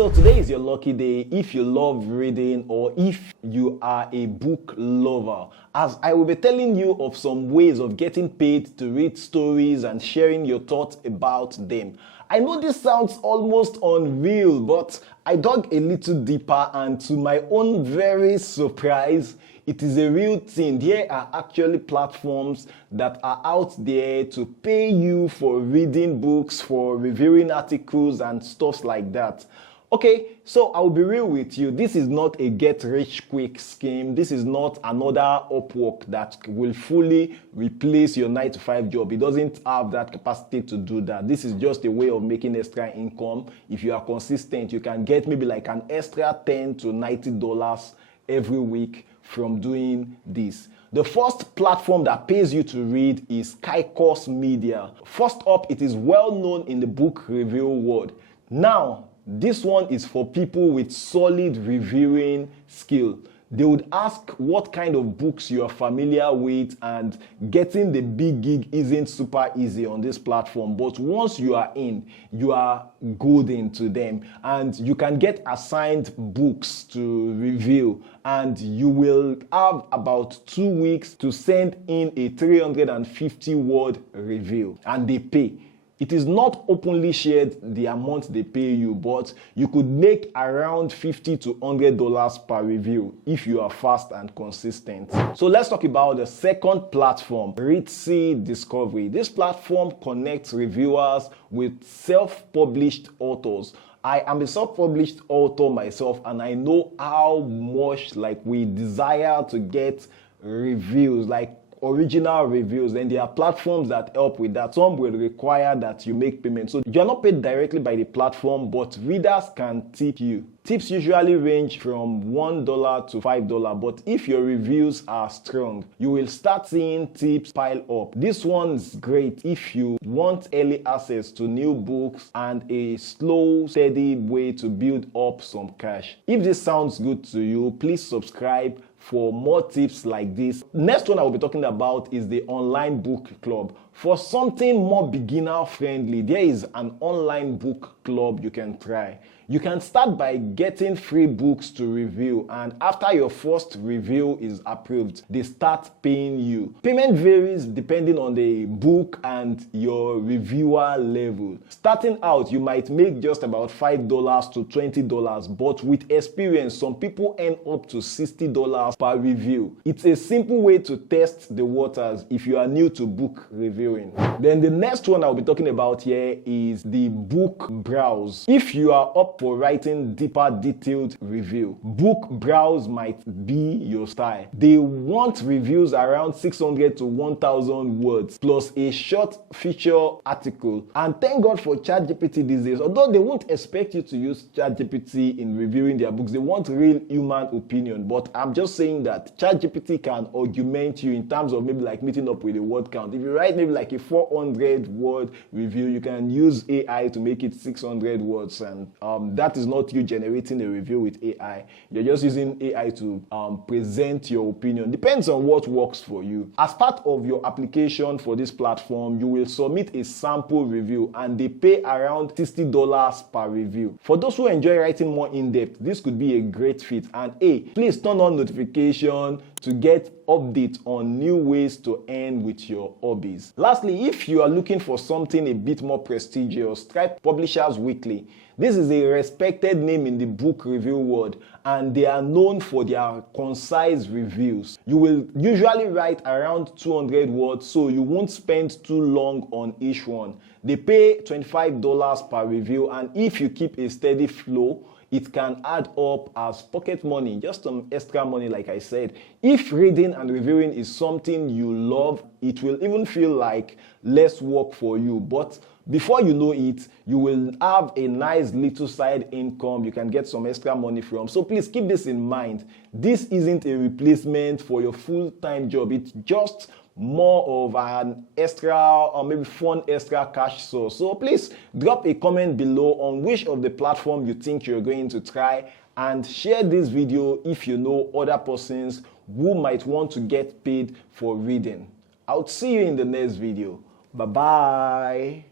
So today is your lucky day if you love reading or if you are a book lover, as I will be telling you of some ways of getting paid to read stories and sharing your thoughts about them. I know this sounds almost unreal, but I dug a little deeper and to my own very surprise, it is a real thing. There are actually platforms that are out there to pay you for reading books, for reviewing articles and stuff like that. Okay, so I'll be real with you. This is not a get-rich-quick scheme. This is not another Upwork that will fully replace your 9-to-5 job. It doesn't have that capacity to do that. This is just a way of making extra income. If you are consistent, you can get maybe like an extra $10 to $90 every week from doing this. The first platform that pays you to read is Caicos Media. First up, it is well known in the book review world. Now, this one is for people with solid reviewing skill. They would ask what kind of books you are familiar with, and getting the big gig isn't super easy on this platform. But once you are in, you are golden to them, and you can get assigned books to review, and you will have about 2 weeks to send in a 350-word review, and they pay. It is not openly shared the amount they pay you, but you could make around $50 to $100 per review if you are fast and consistent. So let's talk about the second platform, Reedsy Discovery. This platform connects reviewers with self-published authors. I am a self-published author myself, and I know how much we desire to get reviews, original reviews. Then there are platforms that help with that. Some will require that you make payment. So you're not paid directly by the platform, but readers can tip you. Tips usually range from $1 to $5, but if your reviews are strong, you will start seeing tips pile up. This one's great if you want early access to new books and a slow, steady way to build up some cash. If this sounds good to you, please subscribe for more tips like this. Next one I will be talking about is the online book club. For something more beginner friendly, there is an online book club you can try. You can start by getting free books to review, and after your first review is approved, they start paying you. Payment varies depending on the book and your reviewer level. Starting out, you might make just about $5 to $20, but with experience, some people earn up to $60 per review. It's a simple way to test the waters if you are new to book reviewing. Then the next one I'll be talking about here is the Book Browse. If you are up for writing deeper, detailed review, Book Browse might be your style. They want reviews around 600 to 1,000 words plus a short feature article. And thank God for ChatGPT these days. Although they won't expect you to use ChatGPT in reviewing their books, they want real human opinion. But I'm just saying that ChatGPT can augment you in terms of maybe meeting up with a word count. If you write maybe a 400-word review, you can use AI to make it 600 words, and that is not you generating a review with AI. You're just using AI to present your opinion. Depends on what works for you. As part of your application for this platform, you will submit a sample review, and they pay around $60 per review. For those who enjoy writing more in-depth, this could be a great fit. And please turn on notification to get updates on new ways to earn with your hobbies. Lastly, if you are looking for something a bit more prestigious, try Publishers Weekly. This is a respected name in the book review world, and they are known for their concise reviews. You will usually write around 200 words, so you won't spend too long on each one. They pay $25 per review, and if you keep a steady flow, it can add up as pocket money, just some extra money like I said. If reading and reviewing is something you love, it will even feel like less work for you. But before you know it, you will have a nice little side income you can get some extra money from. So please keep this in mind. This isn't a replacement for your full-time job. It's just more of an extra or maybe fun extra cash source. So please drop a comment below on which of the platform you think you're going to try, and share this video if you know other persons who might want to get paid for reading. I'll see you in the next video. Bye bye.